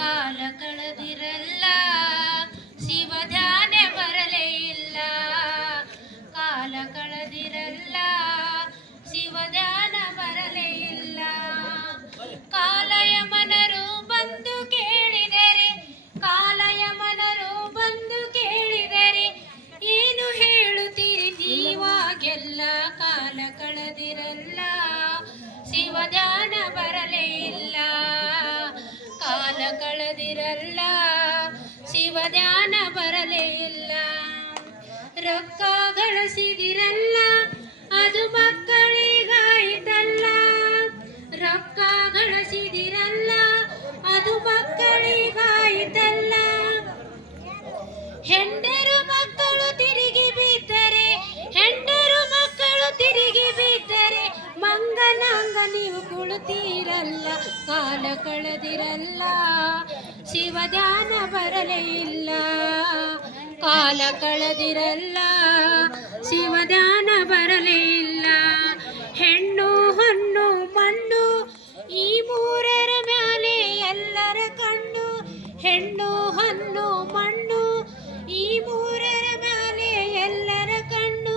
ಕಾಲ ಕಳೆದಿರಲ್ಲ ಶಿವ ಧ್ಯಾನ ಬರಲೇ ಇಲ್ಲ. ಕಾಲ ಕಳೆದಿರಲ್ಲ ಶಿವ ಧ್ಯಾನ ಬರಲೇ ಇಲ್ಲ. ಕಾಲಯ ಮನರು ಬಂದು ಕೇಳಿದರೆ, ಕಾಲಯ ಮನರು ಬಂದು ಕೇಳಿದರೆ ಏನು ಹೇಳುತ್ತೀರಿ ನೀವಾಗೆಲ್ಲ. ಕಾಲ ಕಳೆದಿರಲ್ಲ ಶಿವ ಧ್ಯಾನ ಬರಲೇ ಇಲ್ಲ. ಕಾಲ ಕಳೆದಿರಲ್ಲ ಶಿವ ಧ್ಯಾನ ಬರಲೇ ಇಲ್ಲ. ರೊಕ್ಕ ಗಳಿಸಿದಿರಲ್ಲ ಅದು ಮಕ್ಕಳಿಗಾಯಿತಲ್ಲ. ರೊಕ್ಕ ಗಳಿಸಿದಿರಲ್ಲ ಅದು ಮಕ್ಕಳಿಗಾಯಿತಲ್ಲ. ಹೆಂಡರು ಮಕ್ಕಳು ತಿರುಗಿ ಬಿದ್ದರೆ, ಹೆಂಡರು ಮಕ್ಕಳು ತಿರುಗಿ ಬಿದ್ದರೆ ಮಂಗನಾಂಗ ನೀವು ಕುಳಿತೀರಲ್ಲ. ಕಾಲ ಕಳೆದಿರಲ್ಲ ಶಿವ ಧ್ಯಾನ ಬರಲೇ ಇಲ್ಲ. ಕಾಲ ಕಳೆದಿರಲ್ಲ ಶಿವ ಧ್ಯಾನ ಬರಲೇ ಇಲ್ಲ. ಹೆಣ್ಣು ಹೊನ್ನು ಮಣ್ಣು ಈ ಮೂರರ ಮ್ಯಾಲೆ ಎಲ್ಲರ ಕಣ್ಣು. ಹೆಣ್ಣು ಹೊನ್ನು ಮಣ್ಣು ಈ ಮೂರರ ಮ್ಯಾಲೆ ಎಲ್ಲರ ಕಣ್ಣು.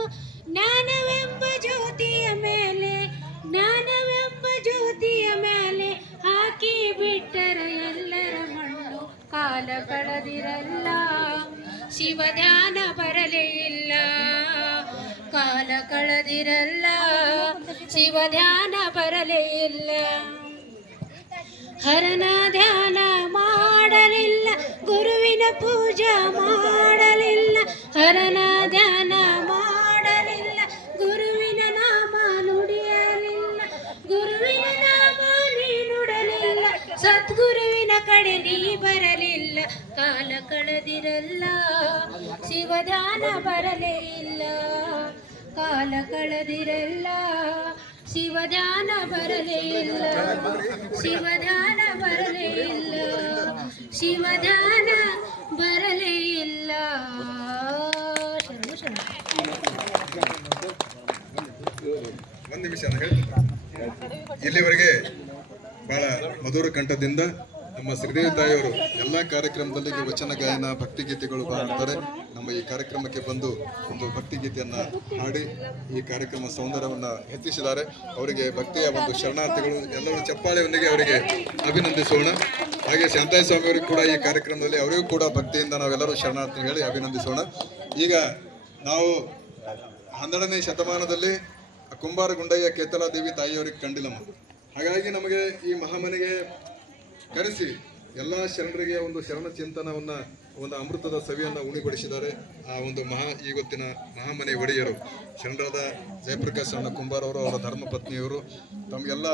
ಜ್ಞಾನವೆಂಬ ಜ್ಯೋತಿಯ ಮೇಲೆ, ಜ್ಞಾನವೆಂಬ ಜ್ಯೋತಿಯ ಮೇಲೆ ಹಾಕಿ ಬಿಟ್ಟರ ಎಲ್ಲರ ಮಣ್ಣು. ಕಾಲ ಕಳೆದಿರಲ್ಲ ಶಿವ ಧ್ಯಾನ ಬರಲೇ ಇಲ್ಲ. ಕಾಲ ಕಳೆದಿರಲ್ಲ ಶಿವ ಧ್ಯಾನ ಬರಲೇ ಇಲ್ಲ. ಹರನ ಧ್ಯಾನ ಮಾಡಲಿಲ್ಲ, ಗುರುವಿನ ಪೂಜಾ ಮಾಡಲಿಲ್ಲ. ಹರನ ಧ್ಯಾನ ಮಾಡಲಿಲ್ಲ, ಗುರುವಿನ ನಾಮ ನುಡಿಯಲಿಲ್ಲ. ಗುರುವಿನ ನಾಮ ನೀ ನುಡಲಿಲ್ಲ, ಸದ್ಗುರುವಿನ ಕಡೆ ನೀ ಬರಲಿಲ್ಲ. ಕಾಲ ಕಳೆದಿರಲ್ಲ ಶಿವ ಧ್ಯಾನ ಬರಲೇ ಇಲ್ಲ. ಕಾಲ ಕಳೆದಿರಲ್ಲ ಶಿವ ಧ್ಯಾನ ಬರಲೇ ಇಲ್ಲ. ಶಿವ ಧ್ಯಾನ ಬರಲೇ ಇಲ್ಲ. ಶಿವ ಧ್ಯಾನ ಬರಲೇ ಇಲ್ಲ. ಒಂದು ನಿಮಿಷ ಇಲ್ಲಿವರೆಗೆ ಬಹಳ ಮಧುರ ಕಂಠದಿಂದ ನಮ್ಮ ಶ್ರೀದೇವಿ ತಾಯಿಯವರು ಎಲ್ಲ ಕಾರ್ಯಕ್ರಮದಲ್ಲಿ ವಚನ ಗಾಯನ ಭಕ್ತಿಗೀತೆಗಳು ಮಾಡ್ತಾರೆ. ನಮ್ಮ ಈ ಕಾರ್ಯಕ್ರಮಕ್ಕೆ ಬಂದು ಒಂದು ಭಕ್ತಿಗೀತೆಯನ್ನು ಹಾಡಿ ಈ ಕಾರ್ಯಕ್ರಮ ಸೌಂದರ್ಯವನ್ನು ಹೆಚ್ಚಿಸಿದ್ದಾರೆ. ಅವರಿಗೆ ಭಕ್ತಿಯ ಒಂದು ಶರಣಾರ್ಥಿಗಳು ಎಲ್ಲರೂ ಚಪ್ಪಾಳೆಯೊಂದಿಗೆ ಅವರಿಗೆ ಅಭಿನಂದಿಸೋಣ. ಹಾಗೆ ಶಾಂತಾಯ ಸ್ವಾಮಿ ಅವರಿಗೂ ಕೂಡ ಈ ಕಾರ್ಯಕ್ರಮದಲ್ಲಿ ಅವರಿಗೂ ಕೂಡ ಭಕ್ತಿಯಿಂದ ನಾವೆಲ್ಲರೂ ಶರಣಾರ್ಥಿ ಹೇಳಿ ಅಭಿನಂದಿಸೋಣ. ಈಗ ನಾವು 12ನೇ ಶತಮಾನದಲ್ಲಿ ಕುಂಬಾರ ಗುಂಡಯ್ಯ ಕೇತಲಾದೇವಿ ತಾಯಿಯವರಿಗೆ ಕಂಡಿಲ್ಲಮ್ಮ. ಹಾಗಾಗಿ ನಮಗೆ ಈ ಮಹಾಮನೆಗೆ ಕರೆಸಿ ಎಲ್ಲ ಶರಣರಿಗೆ ಒಂದು ಶರಣ ಚಿಂತನವನ್ನು, ಒಂದು ಅಮೃತದ ಸವಿಯನ್ನು ಉಣಿಗೊಳಿಸಿದ್ದಾರೆ. ಆ ಒಂದು ಇವತ್ತಿನ ಮಹಾಮನೆ ಒಡೆಯರು ಶರಣರಾದ ಜಯಪ್ರಕಾಶ್ ಶರಣ ಕುಂಬಾರ್ ಅವರು, ಅವರ ಧರ್ಮಪತ್ನಿಯವರು. ತಮಗೆಲ್ಲ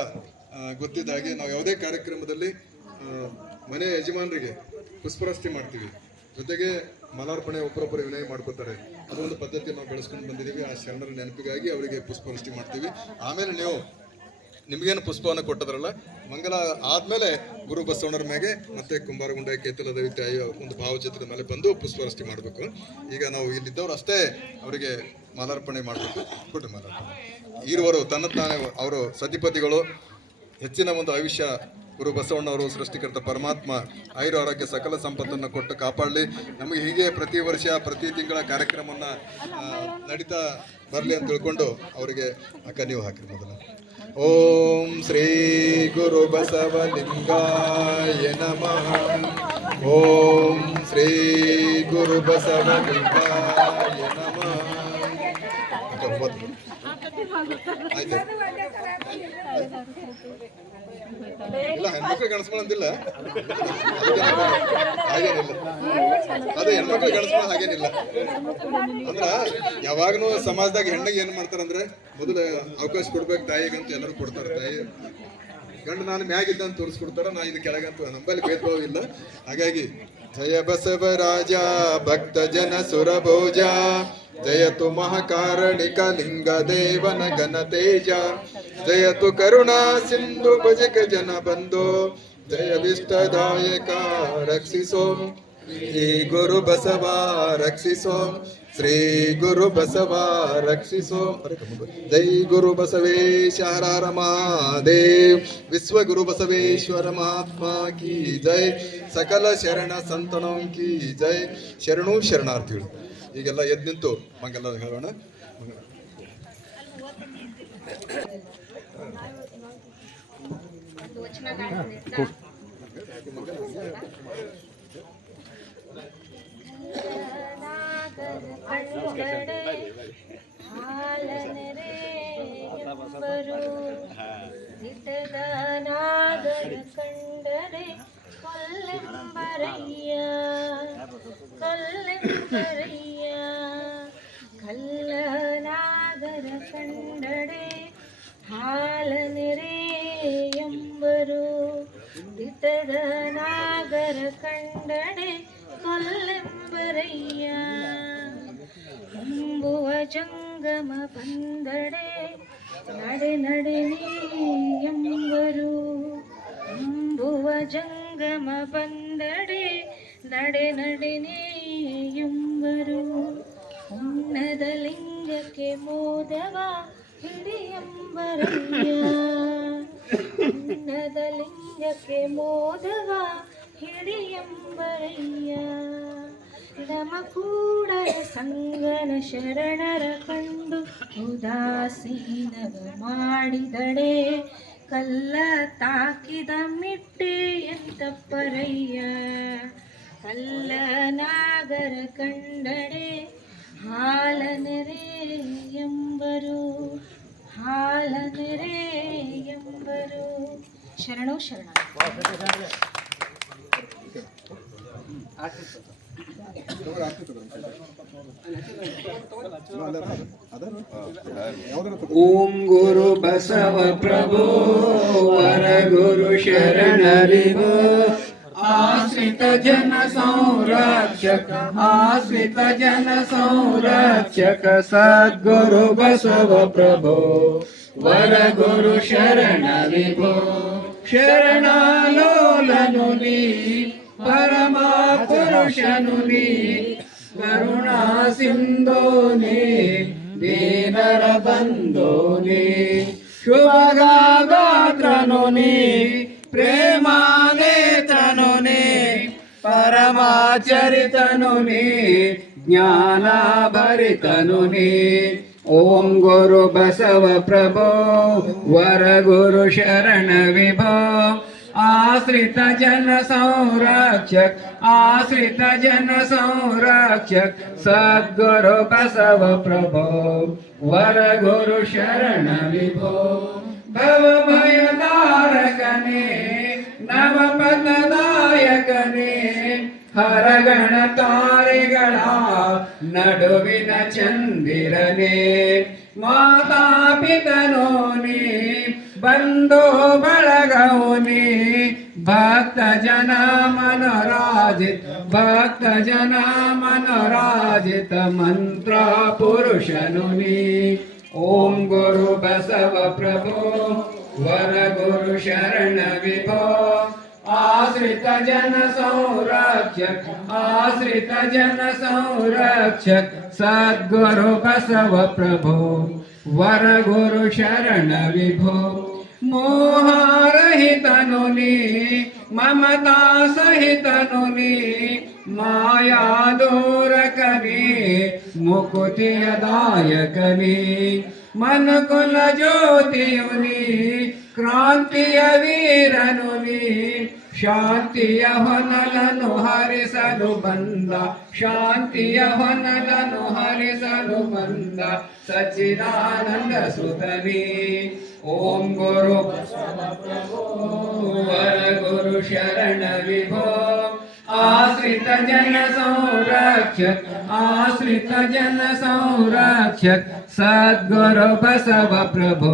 ಗೊತ್ತಿದ್ದ ಹಾಗೆ ನಾವು ಯಾವುದೇ ಕಾರ್ಯಕ್ರಮದಲ್ಲಿ ಮನೆ ಯಜಮಾನರಿಗೆ ಪುಷ್ಪವೃಷ್ಟಿ ಮಾಡ್ತೀವಿ, ಜೊತೆಗೆ ಮಾಲಾರ್ಪಣೆ ಒಬ್ಬರೊಬ್ಬರು ವಿನಯ ಮಾಡ್ಕೋತಾರೆ. ಅದೊಂದು ಪದ್ಧತಿ ನಾವು ಬೆಳೆಸ್ಕೊಂಡು ಬಂದಿದ್ದೀವಿ. ಆ ಶರಣರ ನೆನಪಿಗಾಗಿ ಅವರಿಗೆ ಪುಷ್ಪವೃಷ್ಟಿ ಮಾಡ್ತೀವಿ. ಆಮೇಲೆ ನೀವು ನಿಮಗೇನು ಪುಷ್ಪವನ್ನು ಕೊಟ್ಟದ್ರಲ್ಲ, ಮಂಗಲ ಆದಮೇಲೆ ಗುರು ಬಸವಣ್ಣರ ಮೇಲೆ ಮತ್ತೆ ಕುಂಬಾರಗುಂಡ ಕೇತಲಾದೇವಿ ತಾಯಿಯ ಒಂದು ಭಾವಚಿತ್ರದ ಮೇಲೆ ಬಂದು ಪುಷ್ಪವೃಷ್ಟಿ ಮಾಡಬೇಕು. ಈಗ ನಾವು ಇಲ್ಲಿದ್ದವ್ರು ಅಷ್ಟೇ ಅವರಿಗೆ ಮಾಲಾರ್ಪಣೆ ಮಾಡಬೇಕು. ಕೊಟ್ಟು ಮಾಲಾರ್ಪಣೆ ಇರುವರು ತನ್ನ ತಾನೇ ಅವರು ಸತಿಪತಿಗಳು. ಹೆಚ್ಚಿನ ಒಂದು ಆಯುಷ್ಯ ಗುರು ಬಸವಣ್ಣವರು ಸೃಷ್ಟಿಕರ್ತ ಪರಮಾತ್ಮ ಆಯುರ ಆರೋಗ್ಯ ಸಕಲ ಸಂಪತ್ತನ್ನು ಕೊಟ್ಟು ಕಾಪಾಡಲಿ. ನಮಗೆ ಹೀಗೆ ಪ್ರತಿ ವರ್ಷ ಪ್ರತಿ ತಿಂಗಳ ಕಾರ್ಯಕ್ರಮವನ್ನು ನಡೀತಾ ಬರಲಿ ಅಂತ ತಿಳ್ಕೊಂಡು ಅವರಿಗೆ ಅಕ್ಕ ನೀವು ಹಾಕಿರಿ ಮೊದಲು. ಓಂ ಶ್ರೀ ಗುರು ಬಸವಲಿಂಗಾಯ ನಮಃ. ಓಂ ಶ್ರೀ ಗುರು ಬಸವಲಿಂಗಾಯ ನಮಃ. ಆಯ್ತು ಇಲ್ಲ, ಹೆಣ್ಮಕ್ಳು ಗಣಸ್ಕೊಳ್ಳಂತಿಲ್ಲ, ಹಾಗೇನಿಲ್ಲ. ಅದು ಹೆಣ್ಮಕ್ಳು ಗಣಸ್ಕೊಳ್ಳೋ ಹಾಗೇನಿಲ್ಲ. ಅಂದ್ರ ಯಾವಾಗನೂ ಸಮಾಜದಾಗ ಹೆಣ್ಣಿಗೆ ಏನ್ ಮಾಡ್ತಾರಂದ್ರೆ ಮೊದಲು ಅವಕಾಶ ಕೊಡ್ಬೇಕು ತಾಯಿಗಂತ ಎಲ್ಲರೂ ಕೊಡ್ತಾರೆ. ತಾಯಿ ಗಂಡು ನಾನು ಮ್ಯಾಗಿದ್ದಂತ ತೋರಿಸ್ಕೊಡ್ತಾರ, ನಾ ಇದು ಕೆಳಗಂತ ನಮ್ಮಲ್ಲಿ ಭೇದ ಭಾವ ಇಲ್ಲ. ಹಾಗಾಗಿ ಜಯ ಬಸವರಾಜ ಭಕ್ತ ಜನ ಸುರಭೋಜ, ಜಯತು ಮಹಾಕಾರಣಿಕ ಲಿಂಗ ದೇವನ ಘನ ತೇಜ, ಜಯತು ಕರುಣಾ ಸಿಂಧು ಭಜಕ ಜನ ಬಂಧೋ, ಜಯ ವಿಷ್ಟದಾಯಕ ರಕ್ಷಿಸೋ ಶ್ರೀ ಗುರು ಬಸವ ರಕ್ಷಿಸೋ. ಶ್ರೀ ಗುರು ಬಸವ ರಕ್ಷಿಸೋ. ಜೈ ಗುರು ಬಸವೇಶ ಹರ ಹರ ಮಹಾದೇವ್. ವಿಶ್ವ ಗುರು ಬಸವೇಶ್ವರ ಮಹಾತ್ಮ ಕಿ ಜೈ. ಸಕಲ ಶರಣ ಸಂತನೋ ಕಿ ಜೈ. ಶರಣು ಶರಣಾರ್ಥಿಗಳು. ಈಗೆಲ್ಲ ಎದ್ದು ನಿಂತು ಮಂಗಲ ಹೇಳೋಣ. ನಾಗರ ಕಂಡರೆ ಕೊಲ್ಲೆಂಬರಯ್ಯ ಕೊಲ್ಲೆಂಬರಯ್ಯ. ಕಲ್ಲನಾಗರ ಕಂಡರೆ ಹಾಲನೆರೆ ಎಂಬರು. ದಿಟದ ನಾಗರ ಕಂಡರೆ ಕೊಲ್ಲೆಂಬರಯ್ಯ. ಎಂಬುವ ಜಂಗಮ ಬಂದಡೆ ನಡೆ ನಡೆ ನೀ ಎಂಬರು. ಎಂಬುವ ಜಂಗಮ ಬಂದಡೆ ನಡೆ ನಡೆ ನೀ ಎಂಬರು. ಉನ್ನದ ಲಿಂಗಕ್ಕೆ ಮೋದವ ಹಿಡಿಯಂಬರಯ್ಯ. ಉನ್ನದ ಲಿಂಗಕ್ಕೆ ಮೋದವ ಹಿಡಿಯಂಬರಯ್ಯ. ನಮ ಕೂಡಲ ಸಂಗನ ಶರಣರ ಕಂಡು ಉದಾಸೀನವ ಮಾಡಿದಡೆ ಕಲ್ಲ ತಾಕಿದ ಮಿಟ್ಟೆ ಎಂತಪ್ಪರಯ್ಯ. ಕಲ್ಲ ನಾಗರ ಕಂಡಡೆ ಹಾಲನೆರೆ ಎಂಬರು ಹಾಲನೆರೆ ಎಂಬರು. ಶರಣು ಶರಣ. ಓಂ ಗುರು ಬಸವ ಪ್ರಭು ವರ ಗುರು ಶರಣರಿಗೋ. ಆಶ್ರಿತ ಜನ ಸಂರಕ್ಷಕ ಆಶ್ರಿತ ಜನ ಸಂರಕ್ಷಕ ಸದ್ಗುರು ಬಸವ ಪ್ರಭು ವರ ಗುರು ಶರಣರಿಗೋ. ಶರಣಾಲೋಲನು ನೀ ಪರಮ ಪುರುಷನು ನೀ ಕರುಣಾ ಸಿಂಧೋ ನೀ ದೀನರ ಬಂಧೋ ನೀ ಶುಭಗಾತ್ರನು ನೀ ಪ್ರೇಮಾನೇತ್ರನು ನೀ ಪರಮಾಚರಿತನು ನೀ ಜ್ಞಾನ ಭರಿತನು ನೀ. ಓಂ ಗುರು ಬಸವ ಪ್ರಭೋ ವರ ಗುರು ಶರಣ ವಿಭೋ. आश्रित जन संरक्षक आश्रित जन संरक्षक सद्गुरु बसव प्रभो वर गुरु शरण विभो. भव भय तारकने नव पददायकने हर गण तारेಗಳ ನಡುವಿನ ಚಂದಿರನೆ. ಮಾತಾ ಪಿತನೋ ನೀ ಬಂಧು ಬಳಗವು ನೀ ಭಕ್ತ ಜನ ಮನೋರಾಜಿತ ಭಕ್ತ ಜನ ಮನೋರಾಜಿತ ಮಂತ್ರ ಪುರುಷನು ನೀ. ಓಂ ಗುರು ಬಸವ ಪ್ರಭೋ ವರ ಗುರು ಶರಣ ವಿಭೋ. आश्रित जन संरक्षक आश्रित जन संरक्षक सद्गुरु बसव प्रभो वर गुरु शरण विभो. मोहरहितनु नी ममता सहितनु नी माया दूरकनी मुकुतियदायकनी मन कुल ज्योतियुनी क्रांतिಯ ವೀರನುನಿ ಶಾಂತಿಯ ಹೊನಲನು ಹರಿಸಲು ಬಂದ ಶಾಂತಿಯ ಹೊನಲನು ಹರಿಸಲು ಬಂದ ಸಚ್ಚಿದಾನಂದ ಸುತನಿ. ಓಂ ಗುರು ಬಸವ ಪ್ರಭೋ ವರ ಗುರು ಶರಣ ವಿಭೋ. आश्रित जन संरक्षक आश्रित जन संरक्षक सद्गुरु बसव प्रभो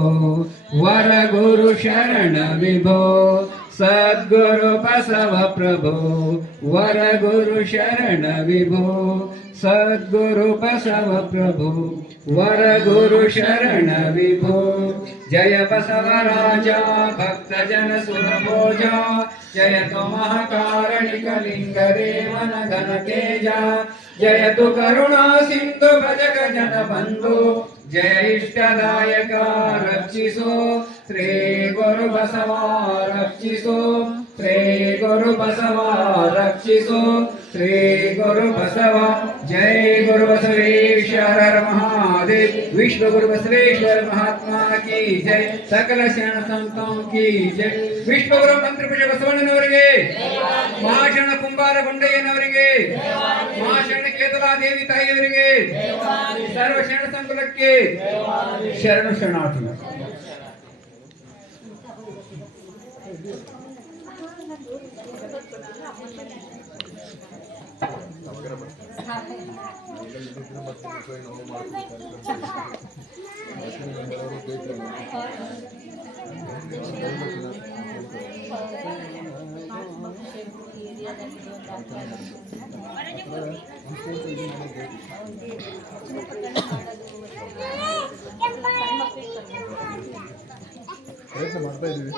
वर गुरु शरण विभो. सद्गुरु बसव प्रभो वर गुरु शरण विभो. सद्गुरु बसव प्रभो वर गुरु शरण विभो. जय बसवराज भक्तजन सुरभोज जयतु महाकारणिकलिङ्गदेवन घनतेज जयतु करुणा सिन्धु भजग जन बन्धु जय इष्टदायक रक्षिसो श्री गुरु बसवा रक्षिसो श्री गुरु बसवा रक्षिसो श्री गुरु बसवा जय गुरु बसवेश्वर महादेव विश्व गुरु बसवेश्वर महात्मा की जय सकल शरण संतों की जय विश्व गुरु मंत्र पूಜೆ ಬಸವಣ್ಣನವರಿಗೆ ಮಹಾಶರಣ ಕುಂಬಾರ ಗುಂಡಯ್ಯನವರಿಗೆ ಮಹಾಶರಣ ಕೇತಲಾ ದೇವಿ ತಾಯಿಯವರಿಗೆ ಸರ್ವ ಶರಣ ಸಂಕುಲಕ್ಕೆ ಶರಣ ಶರಣಾರ್ಥಿ ಪ್ರಯತ್ನ ಮಾಡ್ತಾ ಇದೀವಿ.